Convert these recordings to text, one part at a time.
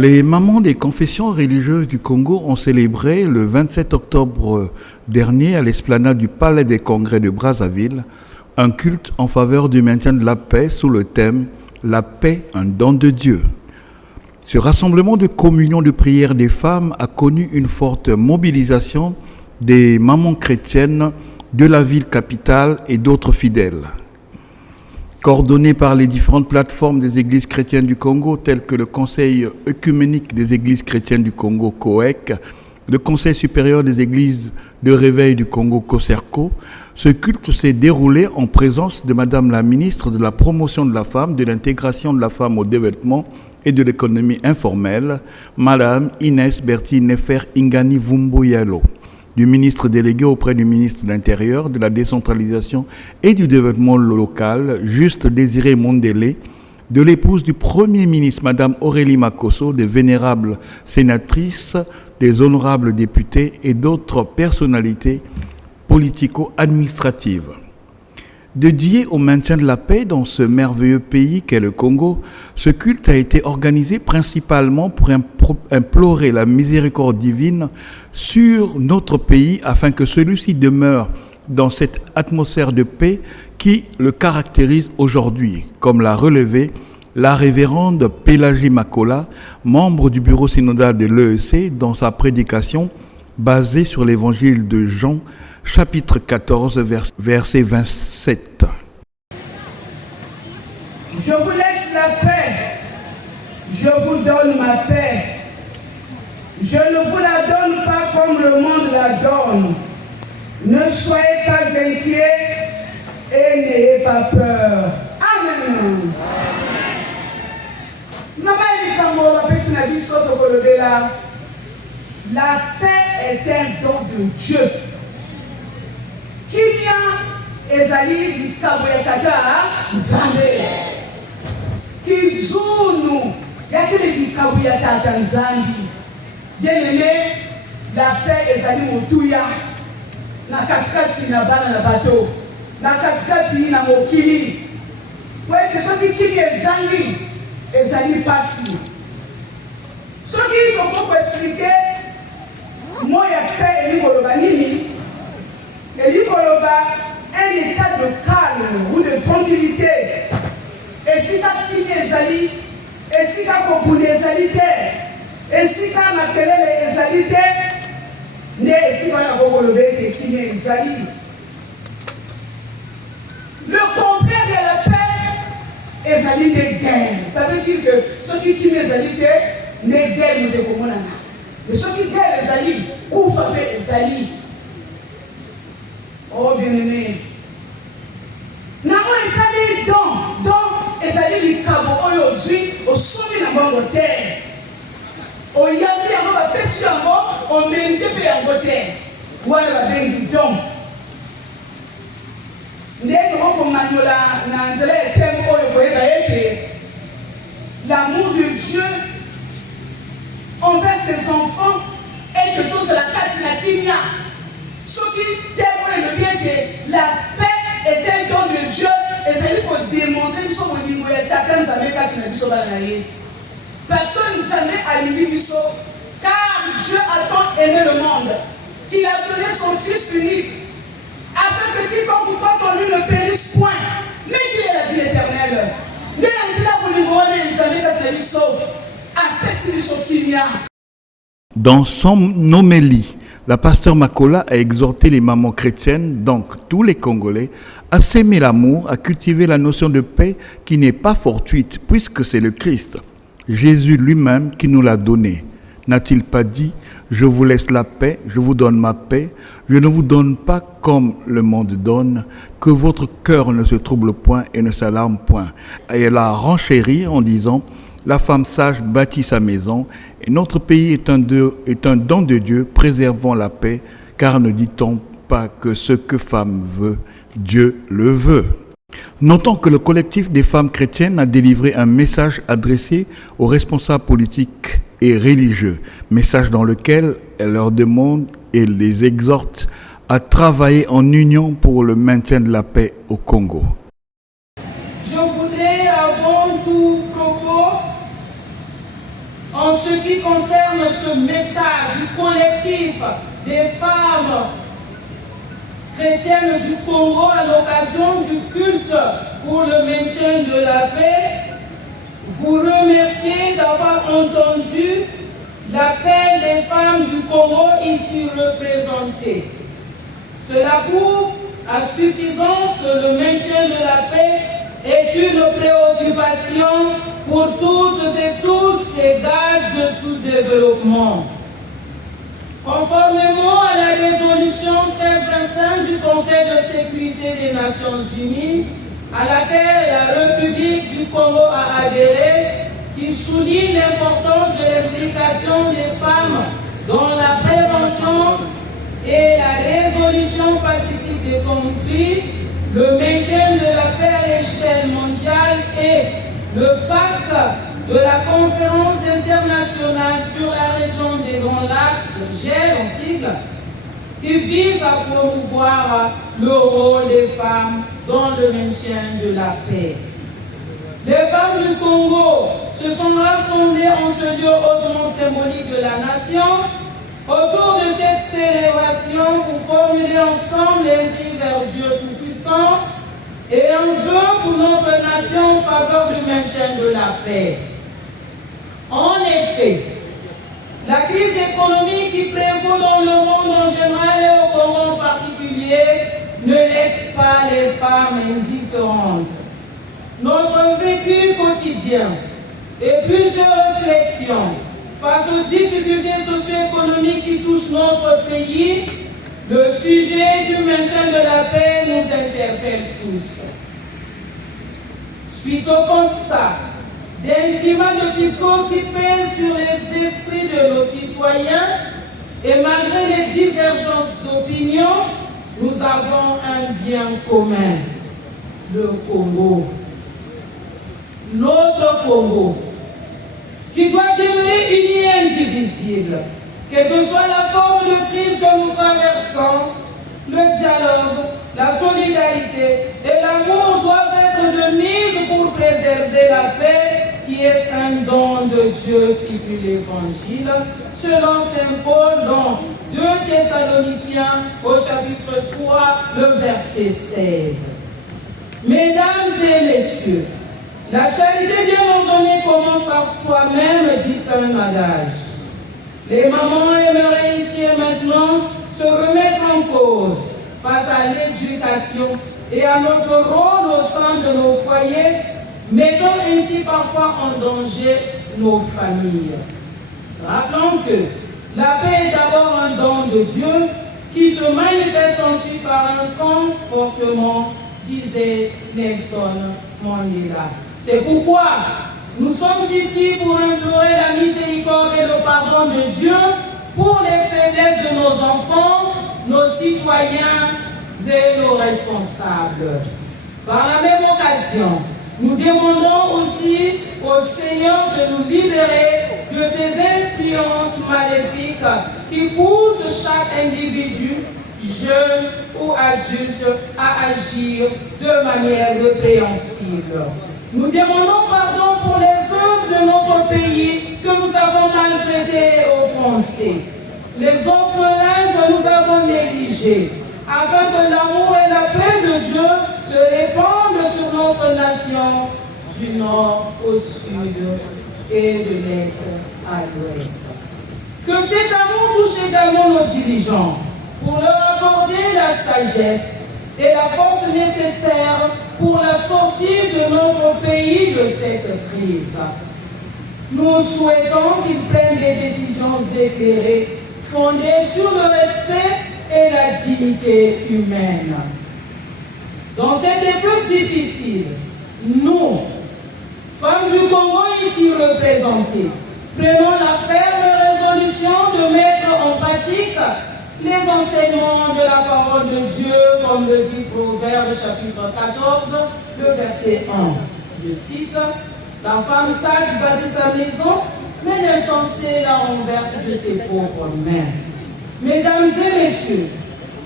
Les mamans des confessions religieuses du Congo ont célébré le 27 octobre dernier à l'esplanade du Palais des Congrès de Brazzaville un culte en faveur du maintien de la paix sous le thème « La paix, un don de Dieu ». Ce rassemblement de communion de prière des femmes a connu une forte mobilisation des mamans chrétiennes de la ville capitale et d'autres fidèles. Coordonné par les différentes plateformes des églises chrétiennes du Congo, telles que le Conseil œcuménique des églises chrétiennes du Congo, COEC, le Conseil supérieur des églises de réveil du Congo, COSERCO, ce culte s'est déroulé en présence de Madame la ministre de la Promotion de la Femme, de l'Intégration de la Femme au Développement et de l'Économie informelle, Madame Inès Berti Nefer Ingani Vumboyalo, du ministre délégué auprès du ministre de l'Intérieur, de la Décentralisation et du Développement local, Juste Désiré Mondélé, de l'épouse du Premier ministre, Madame Aurélie Makosso, des vénérables sénatrices, des honorables députés et d'autres personnalités politico-administratives. Dédié au maintien de la paix dans ce merveilleux pays qu'est le Congo, ce culte a été organisé principalement pour implorer la miséricorde divine sur notre pays afin que celui-ci demeure dans cette atmosphère de paix qui le caractérise aujourd'hui, comme l'a relevé la révérende Pélagie Makola, membre du bureau synodal de l'EEC, dans sa prédication basée sur l'évangile de Jean, chapitre 14, verset 27. Je vous laisse la paix, je vous donne ma paix. Je ne vous la donne pas comme le monde la donne. Ne soyez pas inquiets et n'ayez pas peur. Amen. La paix est un don de Dieu. Kinya ezali likambo ya tata Nzambe. Kizunu yakile likambo ya tata Nzambe. Bien-aimé, la paix ezali motuya. Na katikati na bana na bato. Na katikati na mokili. Weke soki kini ezali pasi. Soki koko expliquer moi ya paix elikoloba nini? Elikoloba un état de calme ou de tranquillité. Esika kini ezali, esika kokuni ezali te, esika makelele ezali te, ne esika na kokoloba ete kini ezali. Le contraire de la paix ezali des guerres. Ça veut dire que ceux qui kini ezali te, ne guerre ne dekomonana. Et ceux qui guerre ezali, kufa pe ezali. Oh bien-aimé. Nango etali donc ezali likabo oyo ozwi osomi na bango te. Oyambi yango bapesi yango omende mpe yango te. Wana babengi donc. Ndenge okomanyola na nzela etemo oyo koyeba ete l'amour de Dieu envers ses enfants est de toute la carte na kimia. Ce qui témoigne bien que la paix est un don de Dieu et c'est pour démontrer que nous sommes au niveau de la parce que nous sommes allés car Dieu a tant aimé le monde qu'il a donné son Fils unique afin que quiconque croit en lui ne périsse point mais qu'il ait la vie éternelle. Dans son homélie, la pasteur Makola a exhorté les mamans chrétiennes, donc tous les Congolais, à s'aimer l'amour, à cultiver la notion de paix qui n'est pas fortuite, puisque c'est le Christ, Jésus lui-même qui nous l'a donné. N'a-t-il pas dit « Je vous laisse la paix, je vous donne ma paix, je ne vous donne pas comme le monde donne, que votre cœur ne se trouble point et ne s'alarme point. » Et elle a renchéri en disant « La femme sage bâtit sa maison, et notre pays est un don de Dieu, préservons la paix, car ne dit-on pas que ce que femme veut, Dieu le veut. » Notons que le collectif des femmes chrétiennes a délivré un message adressé aux responsables politiques et religieux, message dans lequel elle leur demande et les exhorte à travailler en union pour le maintien de la paix au Congo. Je voudrais avant tout, Coco, en ce qui concerne ce message du collectif des femmes chrétiennes du Congo à l'occasion du culte pour le maintien de la paix, vous remercier d'avoir entendu l'appel des femmes du Congo ici représentées. Cela prouve à suffisance que le maintien de la paix est une préoccupation pour toutes et tous et gage de tout développement. Conformément à la résolution 1325 du Conseil de sécurité des Nations Unies, à laquelle la République du Congo a adhéré, qui souligne l'importance de l'implication des femmes dans la prévention et la résolution pacifique des conflits, le maintien de la paix à l'échelle mondiale et le pacte de la conférence internationale sur la région des Grands Lacs, GEL en sigle, qui vise à promouvoir le rôle des femmes dans le maintien de la paix. Les femmes du Congo se sont rassemblées en ce lieu hautement symbolique de la nation autour de cette célébration pour formuler ensemble un cri vers Dieu Tout-Puissant et un vœu pour notre nation en faveur du maintien de la paix. En effet, la crise économique qui prévaut dans le monde en général et au Congo en particulier ne laisse pas les femmes indifférentes. Notre vécu quotidien et plusieurs réflexions face aux difficultés socio-économiques qui touchent notre pays, le sujet du maintien de la paix nous interpelle tous. Suite au constat d'un climat de discours qui pèse sur les esprits de nos citoyens et malgré les divergences d'opinion, nous avons un bien commun, le Congo. Notre Congo, qui doit demeurer uni et indivisible, quelle que soit la forme de crise que nous traversons, le dialogue, la solidarité et l'amour doivent être de mise pour préserver la paix qui est un don de Dieu, stipule l'Évangile, selon saint Paul dans 2 Thessaloniciens au chapitre 3, le verset 16. Mesdames et messieurs, la charité bien ordonnée commence par soi-même, dit un adage. Les mamans aimeraient ici et maintenant se remettre en cause face à l'éducation et à notre rôle au sein de nos foyers, mettant ainsi parfois en danger nos familles. Rappelons que la paix est d'abord un don de Dieu qui se manifeste ensuite par un comportement, disait Nelson Mandela. C'est pourquoi nous sommes ici pour implorer la miséricorde et le pardon de Dieu pour les faiblesses de nos enfants, nos citoyens et nos responsables. Par la même occasion, nous demandons aussi au Seigneur de nous libérer de ces influences maléfiques qui poussent chaque individu, jeune ou adulte, à agir de manière répréhensible. Nous demandons pardon pour les veuves de notre pays que nous avons maltraités et offensés, les orphelins que nous avons négligés, afin que l'amour et la paix de Dieu se répandent sur notre nation, du nord au sud et de l'est à l'ouest. Que cet amour touche également nos dirigeants pour leur accorder la sagesse et la force nécessaire pour la sortie de notre pays de cette crise. Nous souhaitons qu'ils prennent des décisions éclairées, fondées sur le respect et la dignité humaine. Dans cette époque difficile, nous, femmes du Congo ici représentées, prenons la ferme résolution de mettre en pratique les enseignements de la parole de Dieu, comme le dit Proverbe chapitre 14, le verset 1. Je cite, « La femme sage bâtit sa maison, mais l'insensé la renverse de ses propres mains. » Mesdames et messieurs,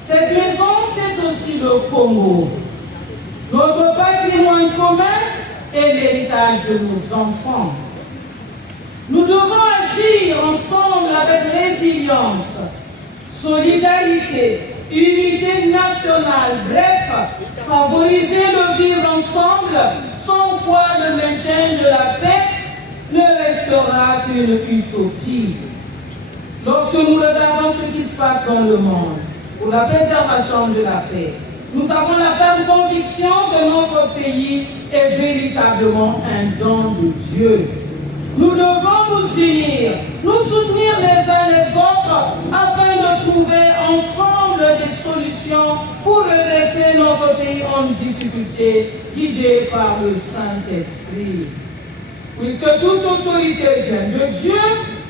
cette maison, c'est aussi le Congo. Notre patrimoine commun est l'héritage de nos enfants. Nous devons agir ensemble avec résilience, solidarité, unité nationale, bref, favoriser le vivre ensemble, sans quoi le maintien de la paix ne restera qu'une utopie. Lorsque nous regardons ce qui se passe dans le monde pour la préservation de la paix, nous avons la ferme conviction que notre pays est véritablement un don de Dieu. Nous devons nous unir, nous soutenir les uns les autres afin de trouver ensemble des solutions pour redresser notre pays en difficulté, guidé par le Saint-Esprit. Puisque toute autorité vient de Dieu,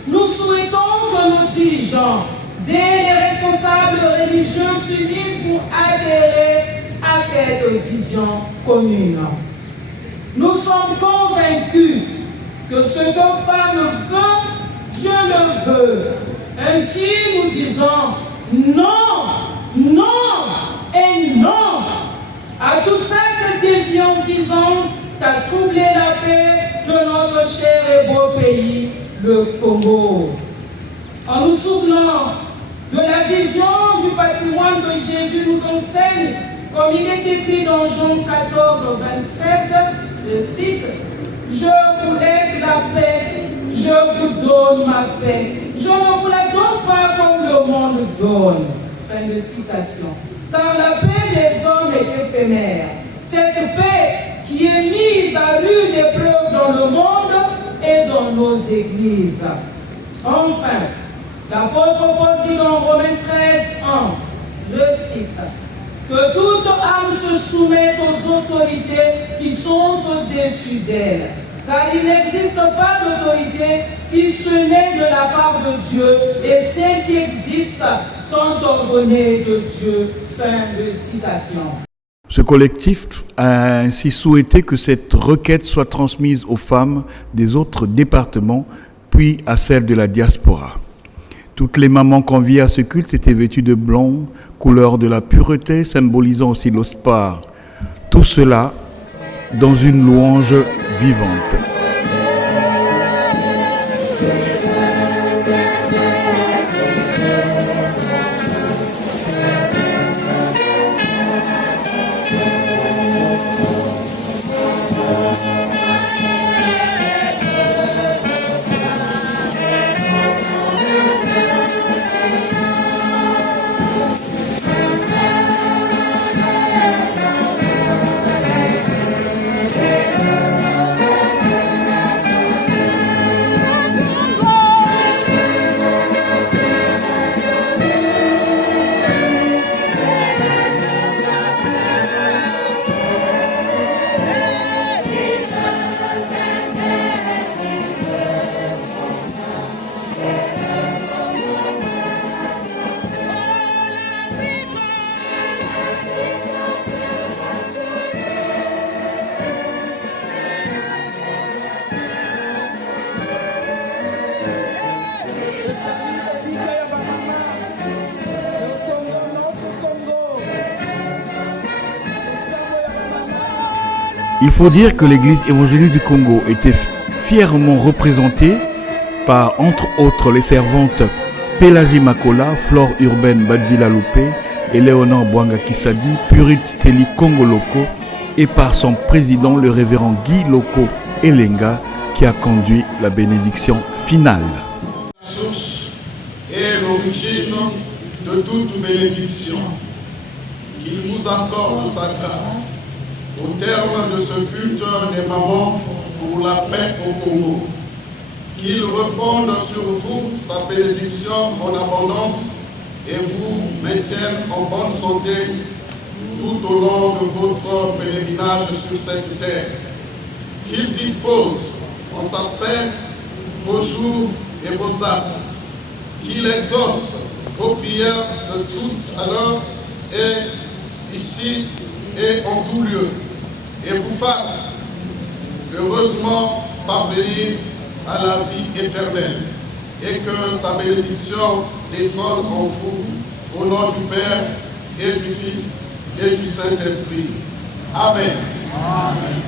nous souhaitons que nos dirigeants et les responsables religieux s'unissent pour adhérer à cette vision commune. Nous sommes convaincus que ce que femme veut, Dieu le veut. Ainsi, nous disons non, non et non à tout acte déviant visant à troubler la paix de notre cher et beau pays, le Congo. En nous souvenant de la vision du patrimoine de Jésus nous enseigne, comme il est écrit dans Jean 14, 27, je cite, « Je vous laisse la paix, je vous donne ma paix. Je ne vous la donne pas comme le monde donne. » Fin de citation. Car la paix des hommes est éphémère. Cette paix qui est mise à rude épreuve dans le monde et dans nos églises. Enfin, l'apôtre Paul dit dans Romains 13, 1, je cite, que toute âme se soumette aux autorités qui sont au-dessus d'elle. Car il n'existe pas d'autorité si ce n'est de la part de Dieu, et celles qui existent sont ordonnées de Dieu. Fin de citation. Ce collectif a ainsi souhaité que cette requête soit transmise aux femmes des autres départements, puis à celles de la diaspora. Toutes les mamans conviées à ce culte étaient vêtues de blanc, couleur de la pureté, symbolisant aussi l'ospar. Tout cela dans une louange vivante. Il faut dire que l'Église évangélique du Congo était fièrement représentée par, entre autres, les servantes Pélagie Makola, Flore Urbaine Badila Loupé, Éléonore Bwanga Kisadi, Purit Steli Congo Loco, et par son président, le révérend Guy Loco Elenga, qui a conduit la bénédiction finale. La source et l'origine de toute bénédiction, qu'il vous accorde sa grâce. Au terme de ce culte des mamans pour la paix au Congo, qu'il réponde sur vous sa bénédiction en abondance et vous maintienne en bonne santé tout au long de votre pèlerinage sur cette terre. Qu'il dispose en sa paix vos jours et vos âmes. Qu'il exauce vos prières de toute heure et ici et en tout lieu, et vous fasse heureusement parvenir à la vie éternelle, et que sa bénédiction descende en vous, au nom du Père et du Fils et du Saint-Esprit. Amen. Amen.